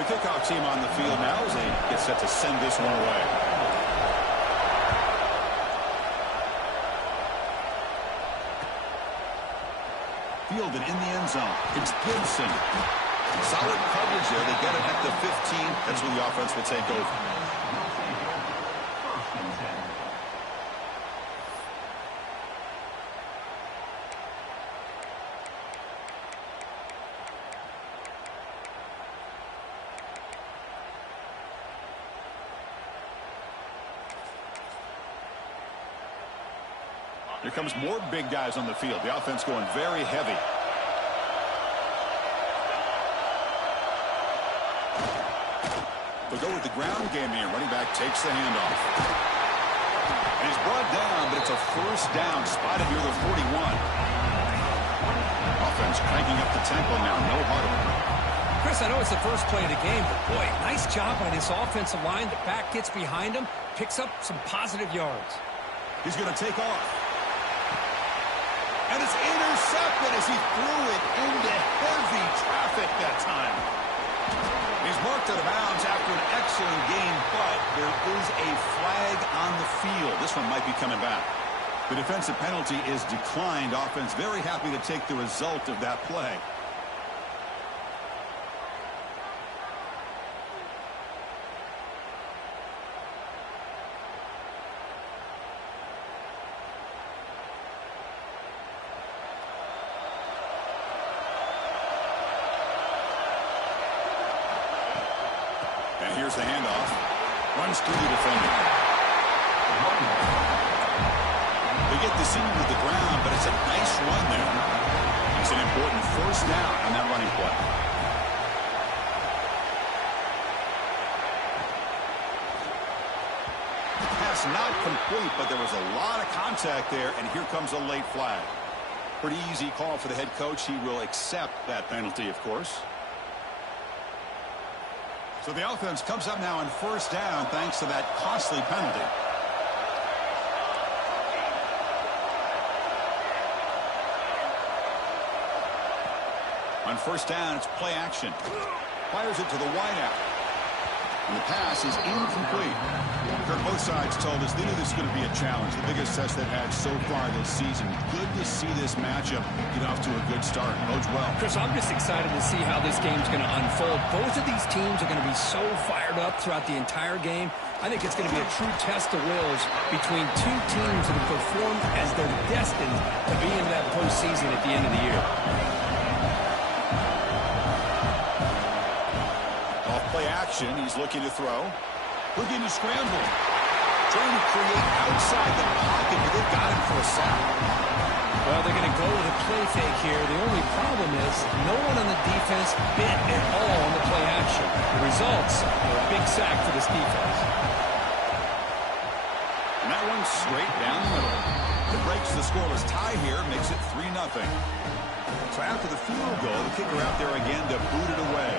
The kickoff team on the field now as they get set to send this one away. Fielded in the end zone. It's Gibson. Solid coverage there. They get it at the 15. That's where the offense will take over. Here comes more big guys on the field. The offense going very heavy. They'll go with the ground game here. Running back takes the handoff. And he's brought down, but it's a first down. Spotted near the 41. Offense cranking up the tempo now. No huddle. Chris, I know it's the first play of the game, but boy, nice job by this offensive line. The back gets behind him, picks up some positive yards. He's going to take off. And it's intercepted as he threw it into heavy traffic that time. He's marked out of bounds after an excellent game, but there is a flag on the field. This one might be coming back. The defensive penalty is declined. Offense very happy to take the result of that play. And here's the handoff. Runs through the defender. They get the seam to the ground, but it's a nice run there. It's an important first down on that running play. Pass not complete, but there was a lot of contact there, and here comes a late flag. Pretty easy call for the head coach. He will accept that penalty, of course. So the offense comes up now on first down thanks to that costly penalty. On first down, it's play action. Fires it to the wideout. And the pass is incomplete. Kirk, both sides told us they knew this was going to be a challenge. The biggest test they've had so far this season. Good to see this matchup get off to a good start. Bodes well. Chris, I'm just excited to see how this game's going to unfold. Both of these teams are going to be so fired up throughout the entire game. I think it's going to be a true test of wills between two teams that have performed as they're destined to be in that postseason at the end of the year. Play action. He's looking to throw. Looking to scramble. Trying to create outside the pocket, but they've got him for a sack. Well, they're going to go with a play fake here. The only problem is no one on the defense bit at all on the play action. The results are a big sack for this defense. And that one's straight down the middle. It breaks the scoreless tie here, makes it 3-0. So after the field goal, the kicker out there again to boot it away.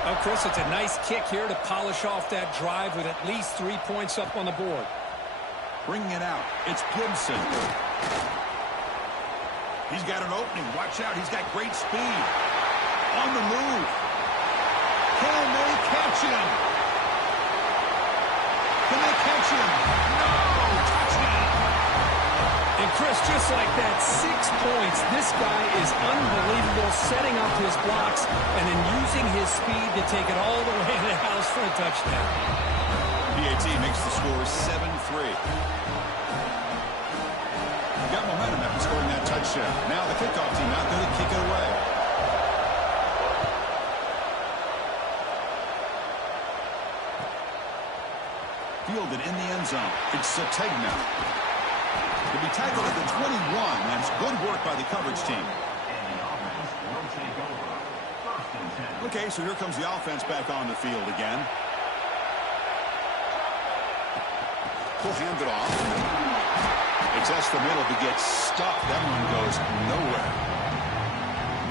Oh, Chris, it's a nice kick here to polish off that drive with at least 3 points up on the board. Bringing it out. It's Gibson. He's got an opening. Watch out. He's got great speed. On the move. Can they catch him? Can they catch him? No! Touchdown! And Chris, just like that, 6 points. This guy is unbelievable, setting up his blocks and then using his speed to take it all the way to the house for a touchdown. PAT makes the score 7-3. Got momentum after scoring that touchdown. Now the kickoff team out there to kick it away. Fielded in the end zone. It's Sategna. To be tackled at the 21. That's good work by the coverage team. Okay, so here comes the offense back on the field again. He'll hand it off. They test the middle to get stuck. That one goes nowhere.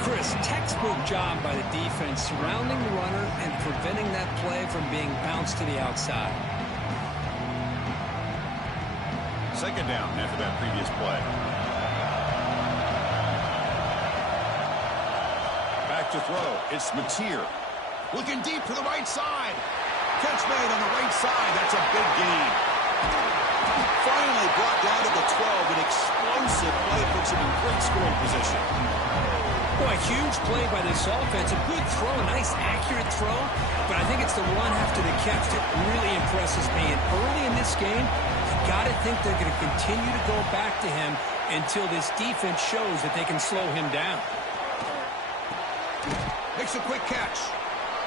Chris, textbook job by the defense surrounding the runner and preventing that play from being bounced to the outside. Second down after that previous play. Back to throw. It's Mateer. Looking deep to the right side. Catch made on the right side. That's a big gain. Finally brought down to the 12. An explosive play puts him in great scoring position. Boy, huge play by this offense. A good throw, a nice accurate throw. But I think it's the run after the catch that really impresses me. And early in this game, you got to think they're going to continue to go back to him until this defense shows that they can slow him down. Makes a quick catch.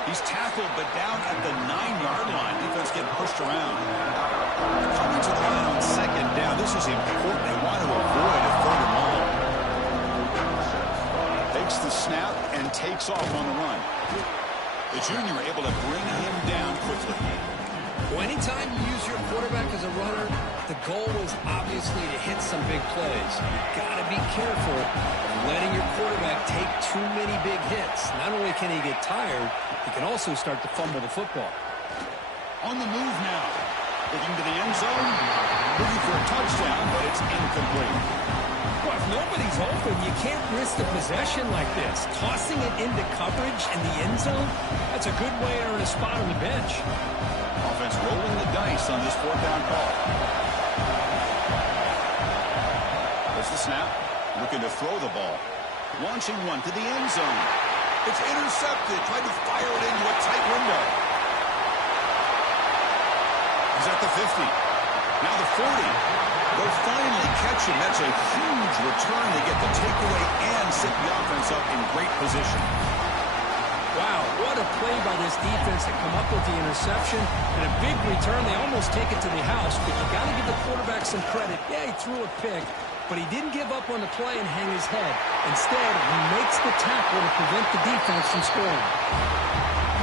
He's tackled, but down at the 9-yard line. Defense getting pushed around. Coming to the line on second down. This is important. They want to avoid a third and long. Takes the snap and takes off on the run. The junior able to bring him down quickly. Well, anytime you use your quarterback as a runner, the goal is obviously to hit some big plays. You've got to be careful of letting your quarterback take too many big hits. Not only can he get tired, he can also start to fumble the football. On the move now. Looking to the end zone. Looking for a touchdown, but it's incomplete. Well, if nobody's open, you can't risk the possession like this. Tossing it into coverage in the end zone, that's a good way to earn a spot on the bench. Offense rolling the dice on this fourth down call. There's the snap. Looking to throw the ball. Launching one to the end zone. It's intercepted. Tried to fire it into a tight window. He's at the 50. Now the 40. They'll finally catch him. That's a huge return. They get the takeaway and set the offense up in great position. Wow, what a play by this defense to come up with the interception. And a big return. They almost take it to the house, but you got to give the quarterback some credit. Yeah, he threw a pick, but he didn't give up on the play and hang his head. Instead, he makes the tackle to prevent the defense from scoring.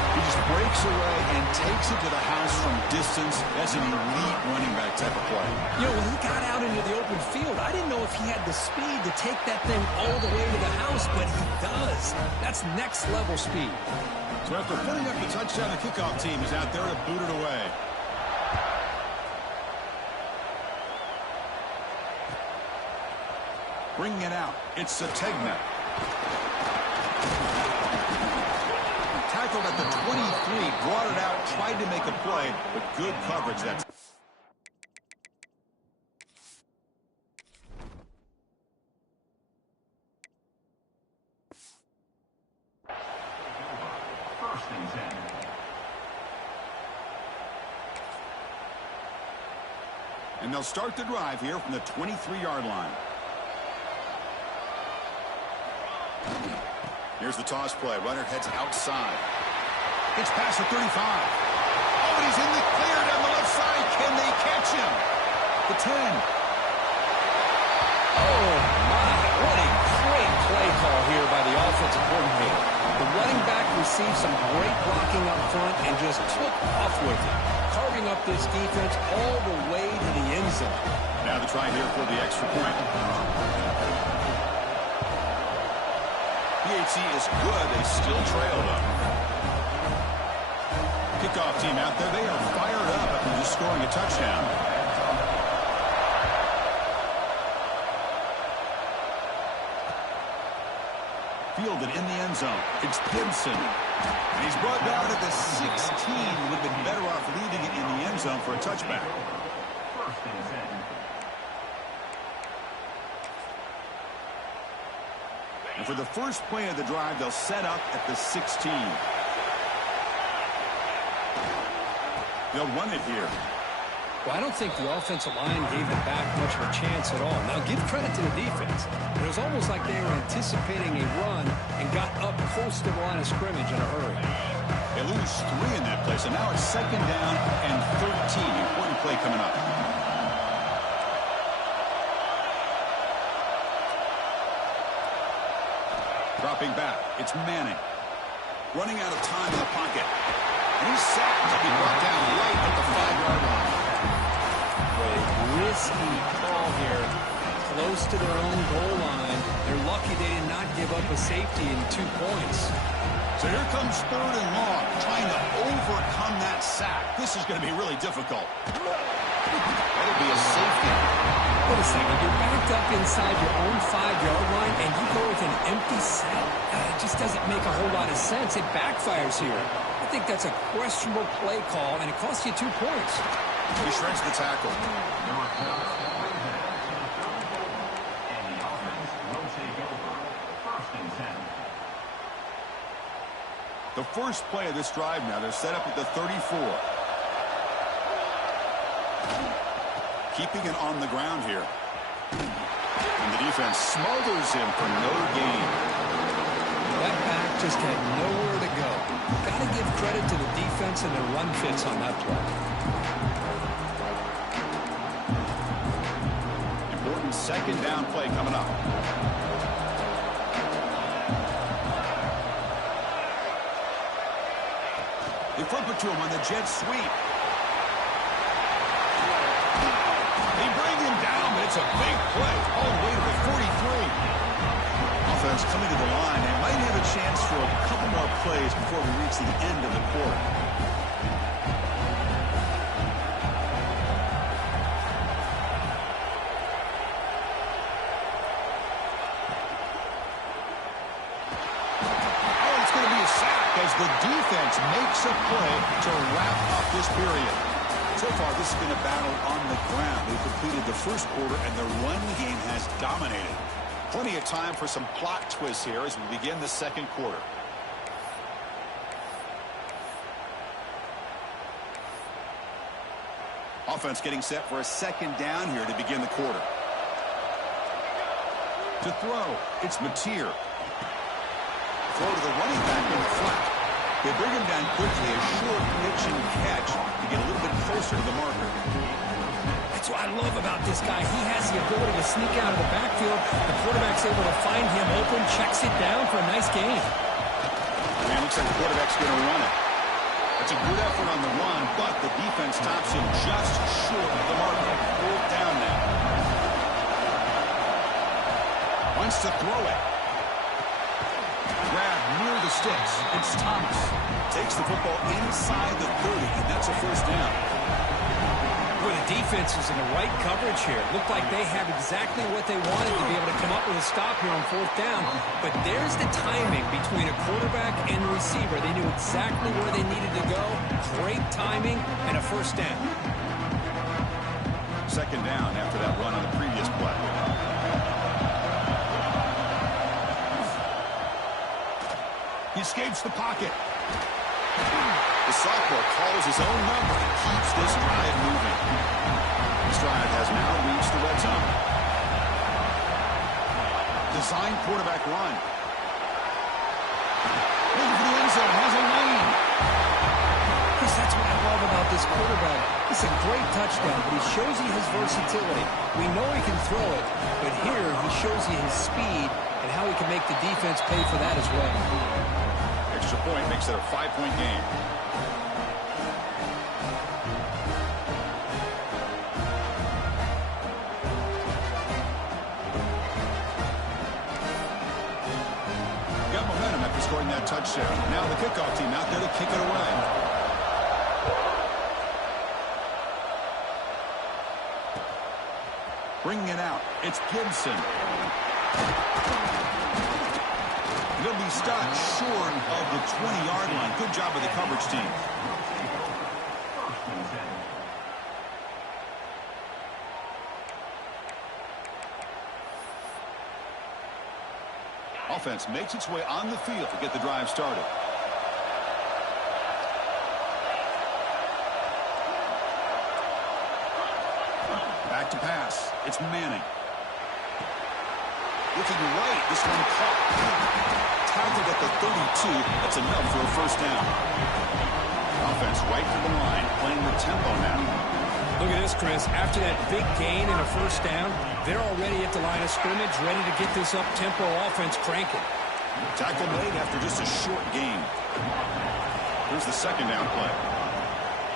He just breaks away and takes it to the house from distance. That's an elite running back type of play. You know, when he got out into the open field, I didn't know if he had the speed to take that thing all the way to the house, but he does. That's next-level speed. So after putting up the touchdown, the kickoff team is out there to boot it away. Bringing it out. It's Sategna. Tackled at the 23, brought it out, tried to make a play, but good coverage. That's and they'll start the drive here from the 23-yard line. Here's the toss play. Runner heads outside. It's past the 35. Oh, but he's in the clear down the left side. Can they catch him? The 10. Oh, my. What a great play call here by the offensive coordinator. The running back received some great blocking up front and just took off with it, carving up this defense all the way to the end zone. Now the try here for the extra point. PHC is good. They still trail them. Kickoff team out there. They are fired up after just scoring a touchdown. Fielded in the end zone. It's Gibson. And he's brought down at the 16. Would have been better off leaving it in the end zone for a touchback. And for the first play of the drive, they'll set up at the 16. They'll run it here. Well, I don't think the offensive line gave them back much of a chance at all. Now, give credit to the defense. It was almost like they were anticipating a run and got up close to the line of scrimmage in a hurry. They lose 3 in that play, so now it's second down and 13. Important play coming up. Dropping back, it's Manning. Running out of time in the pocket. And he's sacked to be brought down right at the 5-yard line. A risky call here, close to their own goal line. They're lucky they did not give up a safety in 2 points. So here comes third and long, trying to overcome that sack. This is going to be really difficult. That'll be a safety. Wait a second, you're backed up inside your own 5-yard line, and you go with an empty set? It just doesn't make a whole lot of sense. It backfires here. I think that's a questionable play call, and it costs you 2 points. He shreds the tackle. The first play of this drive now, they're set up at the 34. Keeping it on the ground here. And the defense smothers him for no gain. That back just had nowhere to go. Got to give credit to the defense and their run fits on that play. Important second down play coming up. They flip it to him on the jet sweep. They bring him down, but it's a big play all the way to the 43. Offense coming to the line. They might have a chance for a couple more plays before we reach the end of the quarter. Oh, it's going to be a sack as the defense makes a play to wrap up this period. So far, this has been a battle on the ground. They've completed the first quarter, and the run game has dominated. Plenty of time for some plot twists here as we begin the second quarter. Offense getting set for a second down here to begin the quarter. To throw, it's Mateer. Throw to the running back in the flat. They bring him down quickly, a short pitch and catch to get a little bit closer to the marker. That's what I love about this guy. He has the ability to sneak out of the backfield. The quarterback's able to find him open, checks it down for a nice gain. Man, looks like the quarterback's going to run it. That's a good effort on the run, but the defense stops him just short of the marker. Pulled down now. Wants to throw it. Grab near the sticks. It's Thomas. Takes the football inside the 30, and that's a first down. Well, the defense is in the right coverage here. Looked like they have exactly what they wanted to be able to come up with a stop here on fourth down. But there's the timing between a quarterback and receiver. They knew exactly where they needed to go. Great timing and a first down. Second down after that run on the previous play. He escapes the pocket. The sophomore calls his own number and keeps this drive moving. This drive has now reached the red zone. Design quarterback run. Looking for the end zone. Has a lane. Chris, that's what I love about this quarterback. It's a great touchdown, but he shows you his versatility. We know he can throw it, but here he shows you his speed and how he can make the defense pay for that as well. Extra point makes it a 5-point game. Got momentum after scoring that touchdown. Now the kickoff team out there to kick it away. Bringing it out. It's Gibson. He'll be stopped short of the 20-yard line. Good job of the coverage team. Offense makes its way on the field to get the drive started. Back to pass. It's Manning. Looking right. This one caught. Tackled at the 32. That's enough for a first down. Offense right to the line, playing the tempo now. Look at this, Chris. After that big gain and a first down, they're already at the line of scrimmage, ready to get this up-tempo offense cranking. Tackle made after just a short gain. Here's the second down play.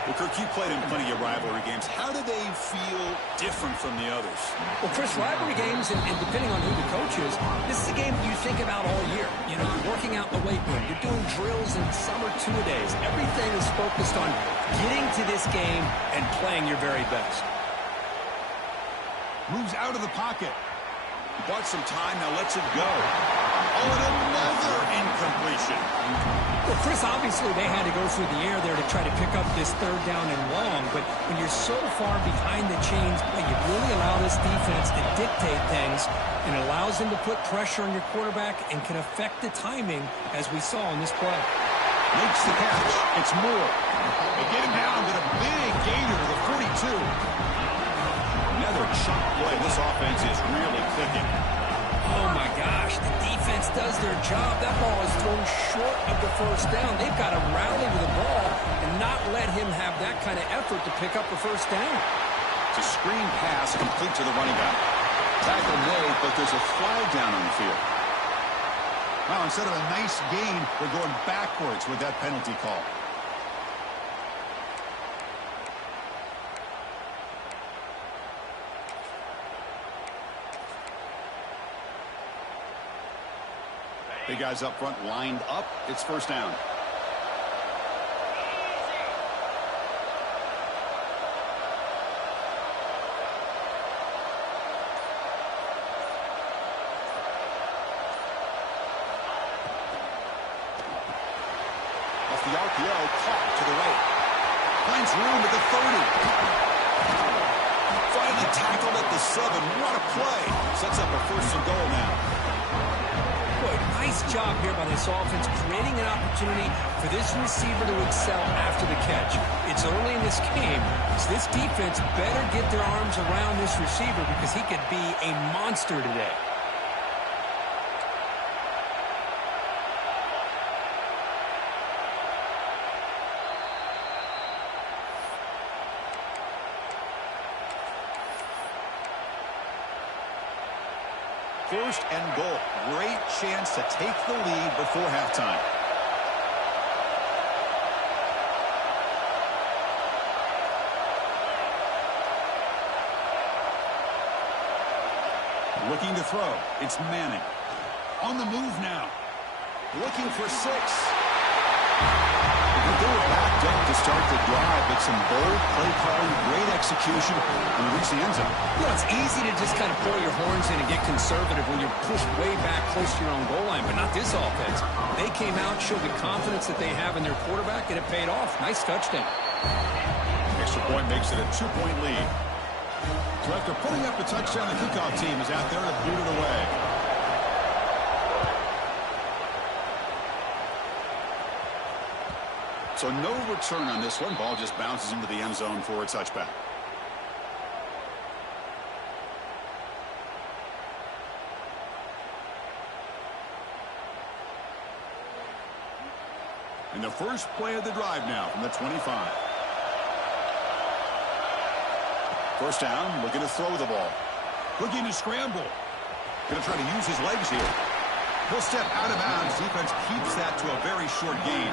Well, Kirk, you played in plenty of rivalry games. How do they feel different from the others? Well, Chris, rivalry games, and depending on who the coach is, this is a game you think about all year. You know, you're working out in the weight room. You're doing drills in summer two-a-days. Everything is focused on getting to this game and playing your very best. Moves out of the pocket. Bought some time, now lets it go. Oh, and another incompletion. Well, Chris, obviously they had to go through the air there to try to pick up this third down and long, but when you're so far behind the chains, you really allow this defense to dictate things, and it allows them to put pressure on your quarterback and can affect the timing, as we saw in this play. Makes the catch. It's Moore. They get him down with a big gainer to the 42. Another chunk play. This offense is really clicking. Oh, my gosh. The defense does their job. That ball is thrown short of the first down. They've got to rally to the ball and not let him have that kind of effort to pick up the first down. It's a screen pass complete to the running back. Tackle made, but there's a flag down on the field. Well, instead of a nice gain, we're going backwards with that penalty call. Big guys up front lined up. It's first down. Off the RPO, caught to the right. Finds room at the 30. Finally tackled at the 7. What a play. Sets up a first and goal now. Nice job here by this offense, creating an opportunity for this receiver to excel after the catch. It's early in this game, so this defense better get their arms around this receiver because he could be a monster today. First and goal. Great chance to take the lead before halftime. Looking to throw. It's Manning. On the move now. Looking for 6. They were backed up to start the drive, but some bold play calling, great execution, and reach the end zone. You know, it's easy to just kind of pull your horns in and get conservative when you're pushed way back close to your own goal line, but not this offense. They came out, showed the confidence that they have in their quarterback, and it paid off. Nice touchdown. Extra point makes it a 2-point lead. So after putting up a touchdown, the kickoff team is out there to boot it away. So no return on this one. Ball just bounces into the end zone for a touchback. And the first play of the drive now from the 25. First down, looking to throw the ball. Looking to scramble. Going to try to use his legs here. He'll step out of bounds. Defense keeps that to a very short gain.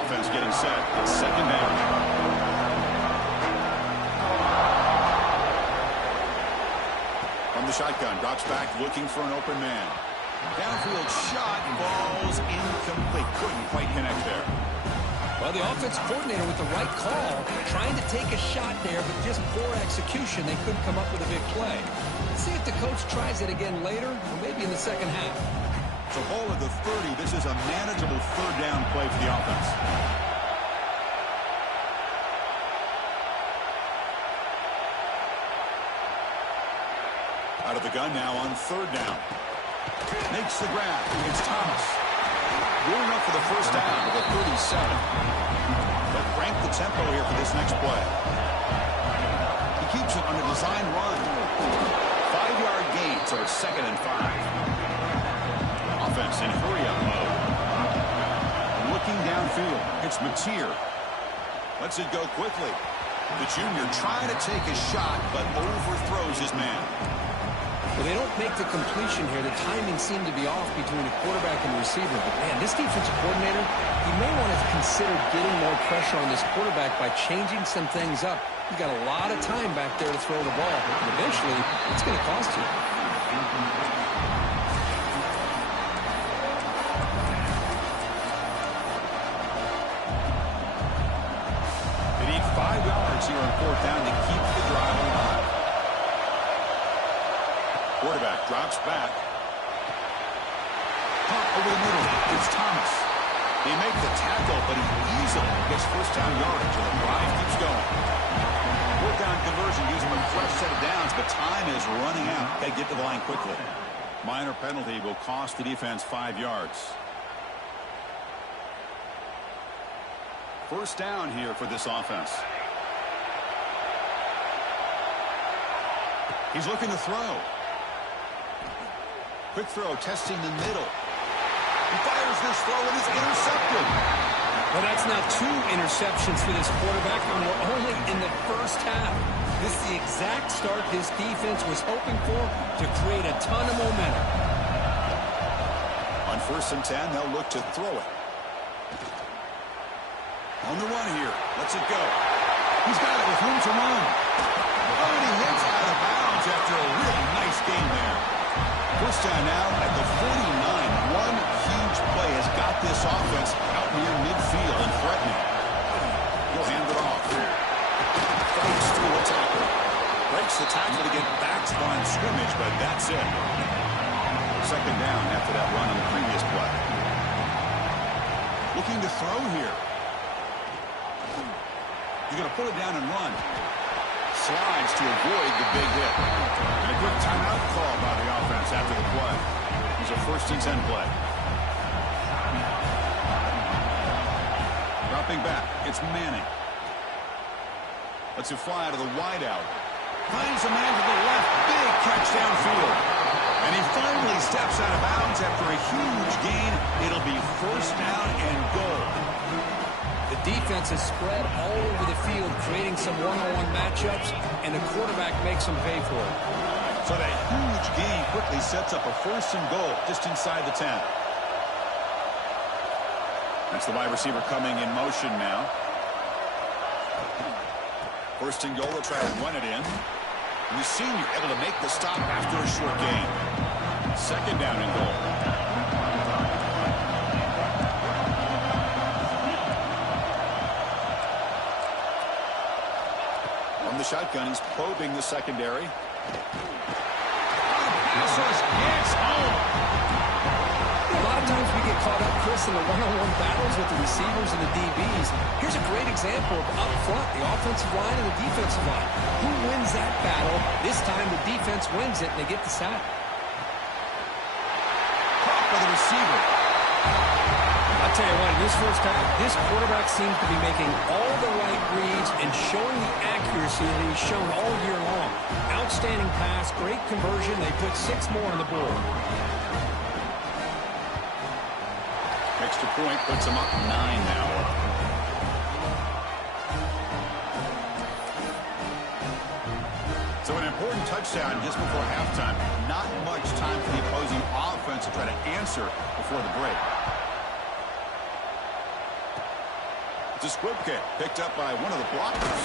Offense getting set. It's second down. From the shotgun, drops back, looking for an open man. Downfield shot falls incomplete. Couldn't quite connect there. Well, the offense coordinator with the right call, trying to take a shot there, but just poor execution. They couldn't come up with a big play. Let's see if the coach tries it again later, or maybe in the second half. So ball at the 30. This is a manageable third down play for the offense. Out of the gun now on third down. Makes the grab. It's Thomas. Good enough for the first down to the 37. But crank the tempo here for this next play. He keeps it on a design run. 5-yard gain, so it's 2nd and 5. Offense in hurry-up mode. Looking downfield. It's Mateer. Lets it go quickly. The junior trying to take a shot, but overthrows his man. Well, they don't make the completion here. The timing seemed to be off between the quarterback and the receiver. But, man, this defensive coordinator, he may want to consider getting more pressure on this quarterback by changing some things up. You've got a lot of time back there to throw the ball. But eventually, it's going to cost you. They need 5 yards here on fourth down to keep the drive alive. Quarterback drops back. Pump over the middle. It's Thomas. They make the tackle, but he easily gets first down yardage, and the drive keeps going. Fourth down conversion gives him a fresh set of downs, but time is running out. Got to get to the line quickly. Minor penalty will cost the defense 5 yards. First down here for this offense. He's looking to throw. Quick throw, testing the middle. He fires this throw and is intercepted. Well, that's now 2 interceptions for this quarterback, and we're only in the first half. This is the exact start his defense was hoping for to create a ton of momentum. On 1st and 10, they'll look to throw it. On the run here. Lets it go. He's got it with room to run. Oh, and he hits out of bounds after a really nice game there. First down now at the 49. One huge play has got this offense out near midfield and threatening. He'll hand it off. Fights through a tackle. Breaks the tackle to get back to the line of scrimmage, but that's it. Second down after that run on the previous play. Looking to throw here. He's going to pull it down and run. Slides to avoid the big hit. And a quick timeout call by the offense after the play. It's a 1st and 10 play. Dropping back. It's Manning. Lets it fly out of the wideout. Finds a man to the left. Big catch downfield. And he finally steps out of bounds after a huge gain. It'll be first down and goal. The defense is spread all over the field, creating some one-on-one matchups, and the quarterback makes them pay for it. So that huge gain quickly sets up a 1st and goal just inside the 10. That's the wide receiver coming in motion now. 1st and goal, they'll try to run it in. And the senior able to make the stop after a short gain. 2nd down and goal. From the shotgun, he's probing the secondary. Passes, it's home. A lot of times we get caught up, Chris, in the one-on-one battles with the receivers and the DBs. Here's a great example of up front, the offensive line and the defensive line. Who wins that battle? This time the defense wins it, and they get the sack. Caught by the receiver. I'll tell you what, in this first half, this quarterback seems to be making all the right reads and showing the accuracy that he's shown all year long. Outstanding pass, great conversion. They put 6 more on the board. Extra point puts him up 9 now. So an important touchdown just before halftime. Not much time for the opposing offense to try to answer before the break. It's a squib kick picked up by one of the blockers.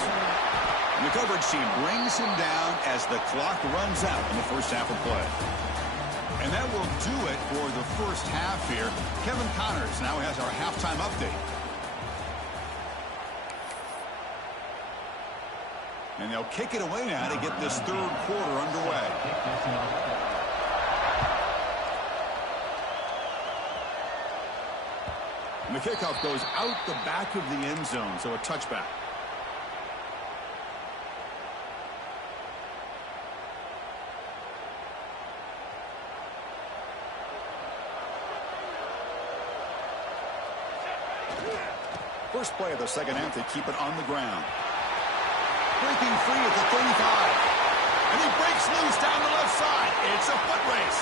And the coverage team brings him down as the clock runs out in the first half of play. And that will do it for the first half here. Kevin Connors now has our halftime update. And they'll kick it away now to get this 3rd quarter underway. And the kickoff goes out the back of the end zone, so a touchback. First play of the second half, they keep it on the ground. Breaking free at the 35. And he breaks loose down the left side. It's a foot race.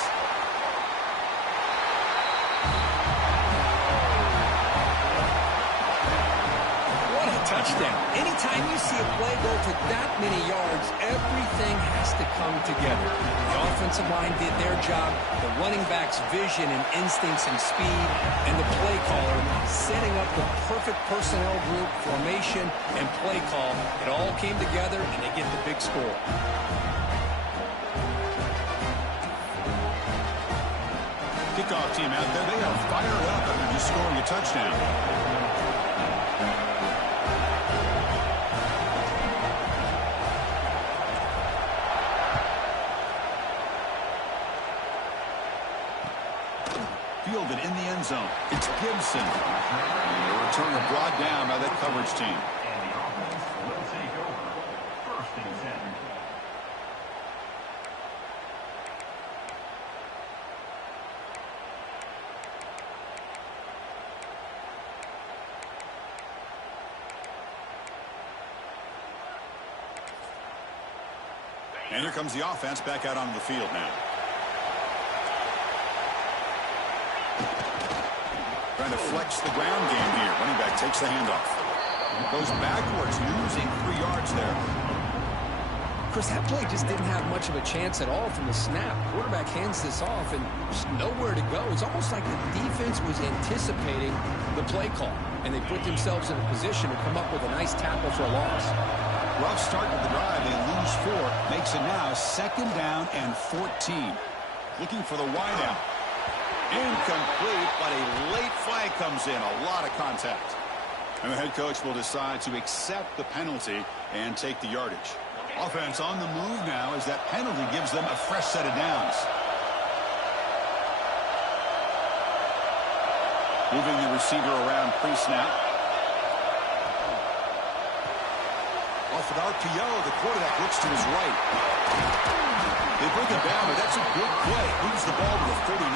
What a touchdown. Anytime you see a play go for that many yards, everything has to come together. The offensive line did their job, the running back's vision and instincts and speed, and the play caller setting up the perfect personnel group, formation, and play call. It all came together, and they get the big score. Kickoff team out there, they are fired up after just scoring a touchdown. fielded in the end zone. It's Gibson. And the returner brought down by that coverage team. And the offense will take over. First and 10. And here comes the offense back out onto the field now. Trying to flex the ground game here. Running back takes the handoff. Goes backwards, losing 3 yards there. Chris, that play just didn't have much of a chance at all from the snap. Quarterback hands this off and just nowhere to go. It's almost like the defense was anticipating the play call, and they put themselves in a position to come up with a nice tackle for a loss. Rough start to the drive. They lose 4. Makes it now 2nd down and 14. Looking for the wideout. Incomplete, but a late flag comes in. A lot of contact. And the head coach will decide to accept the penalty and take the yardage. Offense on the move now as that penalty gives them a fresh set of downs. Moving the receiver around pre-snap. Off an RPO, the quarterback looks to his right. They bring him down, but that's a good play. Moves the ball to the 49.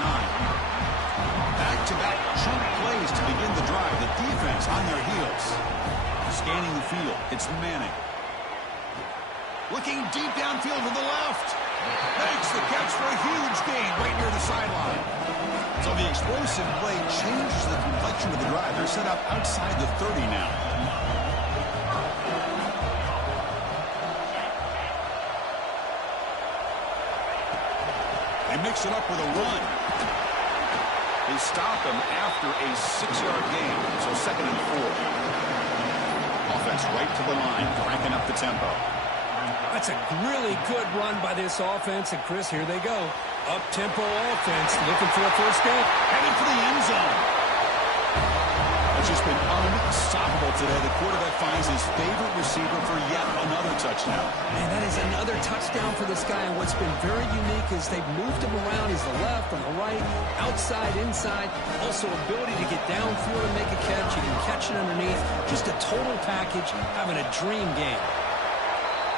Back-to-back chunk plays to begin the drive. The defense on their heels. Scanning the field. It's Manning. Looking deep downfield to the left. Makes the catch for a huge gain right near the sideline. So the explosive play changes the complexion of the drive. They're set up outside the 30 now. They mix it up with a run. They stop him after a 6-yard gain. So 2nd and 4. Offense right to the line, cranking up the tempo. That's a really good run by this offense. And, Chris, here they go. Up-tempo offense, looking for a first down. Headed for the end zone. It's just been unstoppable today. The quarterback finds his favorite receiver for yet another touchdown. Man, that is another touchdown for this guy. And what's been very unique is they've moved him around. He's the left, on the right, outside, inside. Also ability to get downfield and make a catch. He can catch it underneath. Just a total package, having a dream game.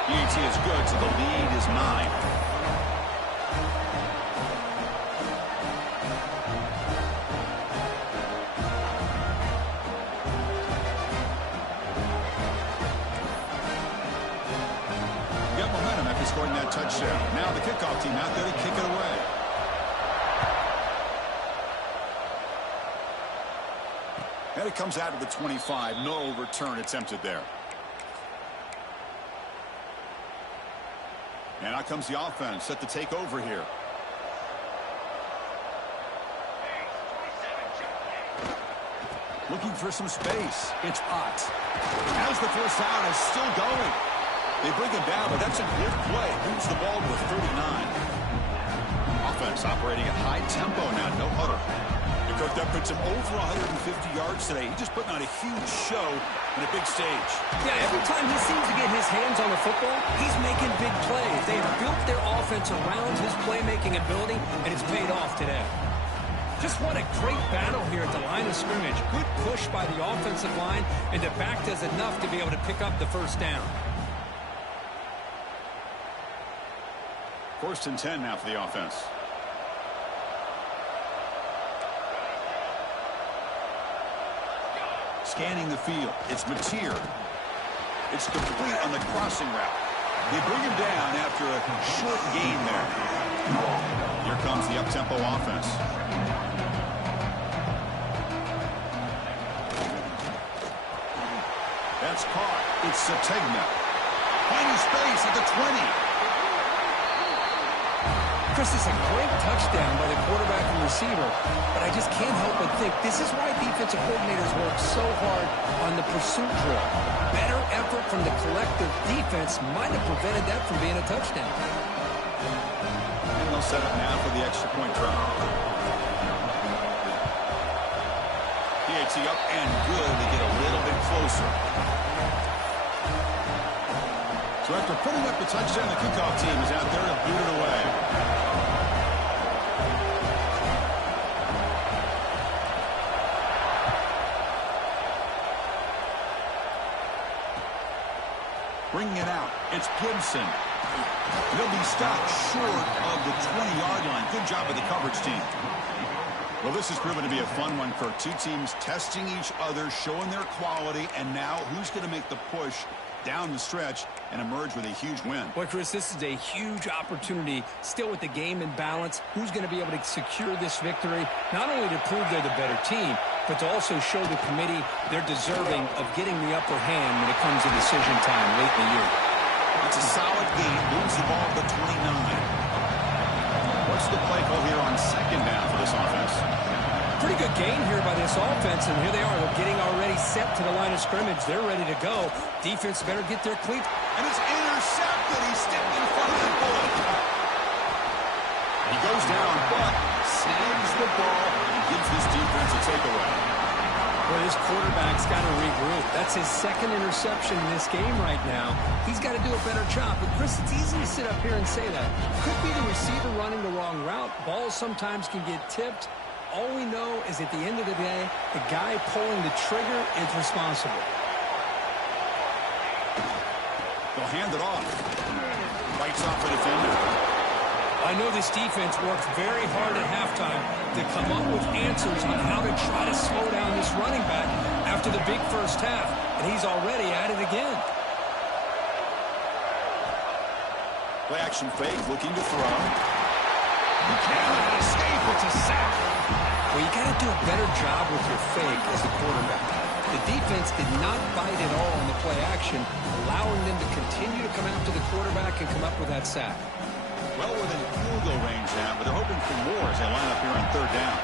EAT is good, so the lead is 9. Got momentum after scoring that touchdown. Now the kickoff team out there to kick it away. And it comes out to the 25. No return attempted there. And out comes the offense set to take over here. Looking for some space. It's Ott. As the first down is still going. They bring him down, but that's a good play. Moves the ball to the 39. Offense operating at high tempo now. No huddle. The coach that puts him over 150 yards today. He's just putting on a huge show in a big stage. Yeah, every time he seems to get his hands on the football, he's making big plays. They have built their offense around his playmaking ability, and it's paid off today. Just what a great battle here at the line of scrimmage. Good push by the offensive line, and the back does enough to be able to pick up the first down. 1st and 10 now for the offense. Scanning the field. It's Mateer. It's complete on the crossing route. They bring him down after a short gain there. Here comes the up-tempo offense. That's caught. It's Sategna. Finding space at the 20. Chris, this is a great touchdown by the quarterback and receiver, but I just can't help but think this is why defensive coordinators work so hard on the pursuit drill. Better effort from the collective defense might have prevented that from being a touchdown. And they'll set up now for the extra point try. PAT up and good to get a little bit closer. So after putting up the touchdown, the kickoff team is out there to boot it away. bringing it out. It's Gibson. He'll be stopped short of the 20-yard line. Good job of the coverage team. Well, this has proven to be a fun one for two teams testing each other, showing their quality, and now who's going to make the push down the stretch and emerge with a huge win. Well, Chris, this is a huge opportunity, still with the game in balance. Who's going to be able to secure this victory, not only to prove they're the better team, but to also show the committee they're deserving of getting the upper hand when it comes to decision time late in the year. It's a solid game. Moves the ball to the 29. What's the play call here on second down for this offense? Pretty good gain here by this offense, and here they are. They're getting already set to the line of scrimmage. They're ready to go. Defense better get their cleats. And it's intercepted. He's stepped in front of the bullet. He goes down, but snags the ball and gives his defense a takeaway. Well, this quarterback's got to regroup. That's his second interception in this game right now. He's got to do a better job. But, Chris, it's easy to sit up here and say that. Could be the receiver running the wrong route. Balls sometimes can get tipped. All we know is at the end of the day, the guy pulling the trigger is responsible. They'll hand it off. Bites off the defender. I know this defense worked very hard at halftime to come up with answers on how to try to slow down this running back after the big first half, and he's already at it again. Play action fake, looking to throw. He cannot escape. It's a sack. Well, you got to do a better job with your fake as a quarterback. The defense did not bite at all on the play action, allowing them to continue to come after the quarterback and come up with that sack. Well within field goal range now, but they're hoping for more as they line up here on third down.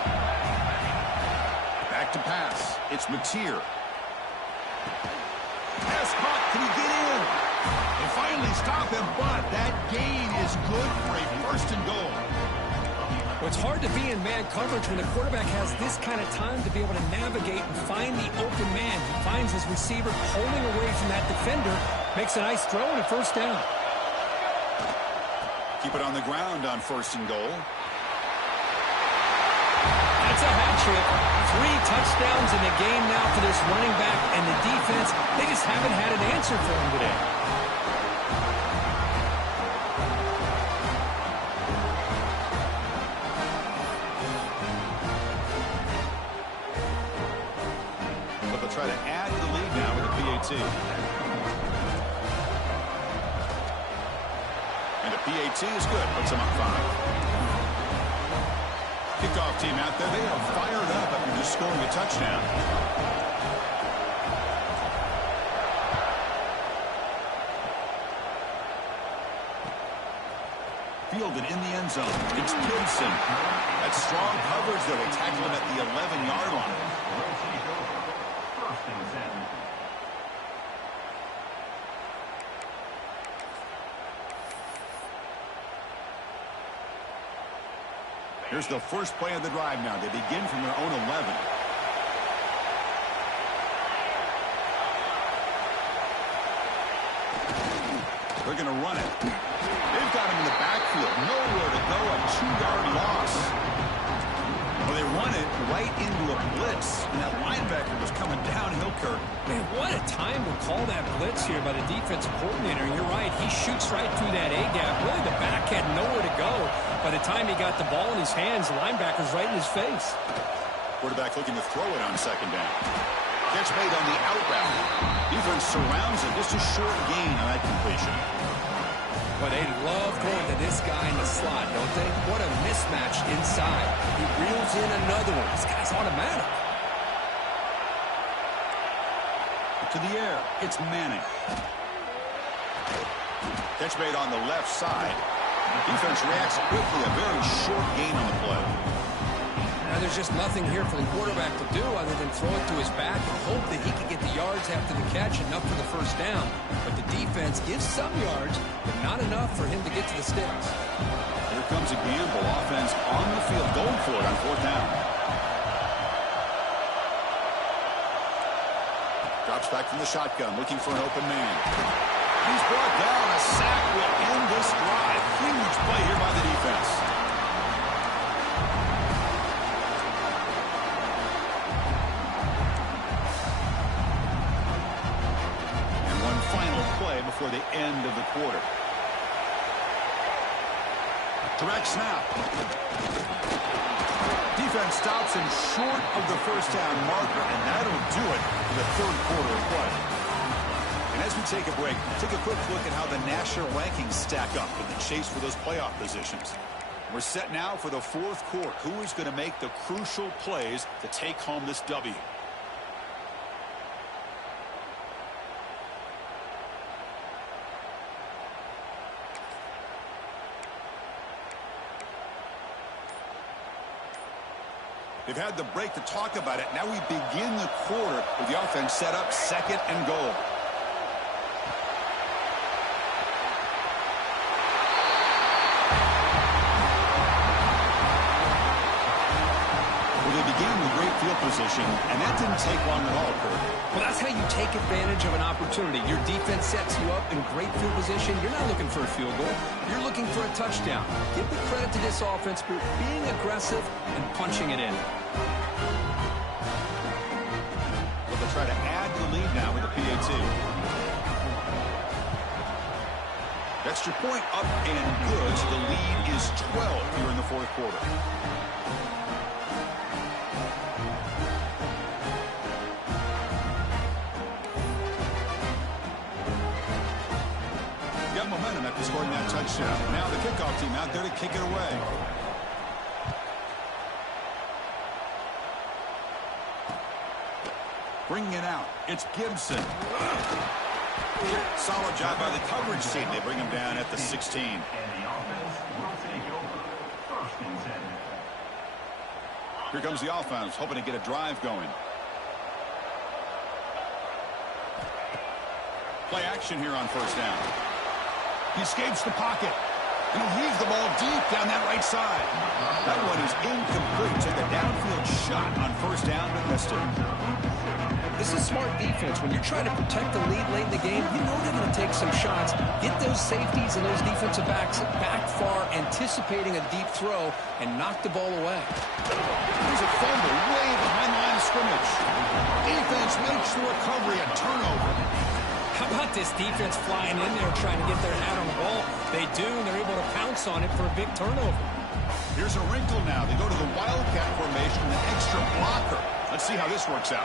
Back to pass. It's Mateer. Pass caught. Can he get in? They finally stop him, but that gain is good for a first and goal. Well, it's hard to be in man coverage when the quarterback has this kind of time to be able to navigate and find the open man. He finds his receiver pulling away from that defender, makes a nice throw and a first down. Keep it on the ground on first and goal. That's a hat trick. 3 touchdowns in the game now for this running back, and the defense, they just haven't had an answer for him today. But they'll try to add to the lead now with a PAT. And a PAT is good. Puts them up 5. Kickoff team out there. They are fired up after just scoring a touchdown. Fielded in the end zone. It's Gibson. That's strong coverage, though. They tackle him at the 11-yard line. First and 10. Here's the first play of the drive now. They begin from their own 11. They're going to run it. They've got him in the backfield. Nowhere to go. A 2-yard loss. Well, they run it right into a blitz. And that linebacker was coming downhill, Kirk. Man, what a time to call that blitz here by the defensive coordinator. You're right. He shoots right through that A-gap. Really, the back had nowhere to go. By the time he got the ball in his hands, the linebacker's right in his face. Quarterback looking to throw it on second down. Catch made on the out route. Defense surrounds it. Just a short gain on that completion. Well, they love going to this guy in the slot, don't they? What a mismatch inside. He reels in another one. This guy's automatic. To the air. It's Manning. Catch made on the left side. Defense reacts quickly. A very short gain on the play. Now, there's just nothing here for the quarterback to do other than throw it to his back and hope that he can get the yards after the catch, enough for the first down. But the defense gives some yards, but not enough for him to get to the sticks. Here comes a gamble. Offense on the field, going for it on fourth down. Drops back from the shotgun, looking for an open man. He's brought down. A sack will end this drive. Huge play here by the defense. before the end of the quarter. Direct snap. Defense stops him short of the first down marker, and that'll do it for the third quarter of play. And as we take a break, take a quick look at how the national rankings stack up in the chase for those playoff positions. We're set now for the fourth quarter. Who is going to make the crucial plays to take home this W? They've had the break to talk about it. Now we begin the quarter with the offense set up, second and goal. Well, they began with great field position, and that didn't take long at all, Kurt. Well, that's how you take advantage of an opportunity. Your defense sets you up in great field position. You're not looking for a field goal. You're looking for a touchdown. Give the credit to this offense for being aggressive and punching it in. Well, they'll try to add the lead now with the PAT. Extra point up and good. So the lead is 12 here in the fourth quarter. Momentum after scoring that touchdown. Now the kickoff team out there to kick it away. Bringing it out. It's Gibson. Solid job by the coverage team. They bring him down at the 16. And the offense will take over. First and 10. Here comes the offense, hoping to get a drive going. Play action here on first down. He escapes the pocket. And he'll leave the ball deep down that right side. That one is incomplete. Took a downfield shot on first down, but missed it. This is smart defense. When you're trying to protect the lead late in the game, you know they're going to take some shots. Get those safeties and those defensive backs back far, anticipating a deep throw, and knock the ball away. There's a fumble way behind the line of scrimmage. Defense makes the recovery, a turnover. How about this defense flying in there trying to get their hat on the ball? They do, and they're able to pounce on it for a big turnover. Here's a wrinkle now. They go to the Wildcat formation with an extra blocker. Let's see how this works out.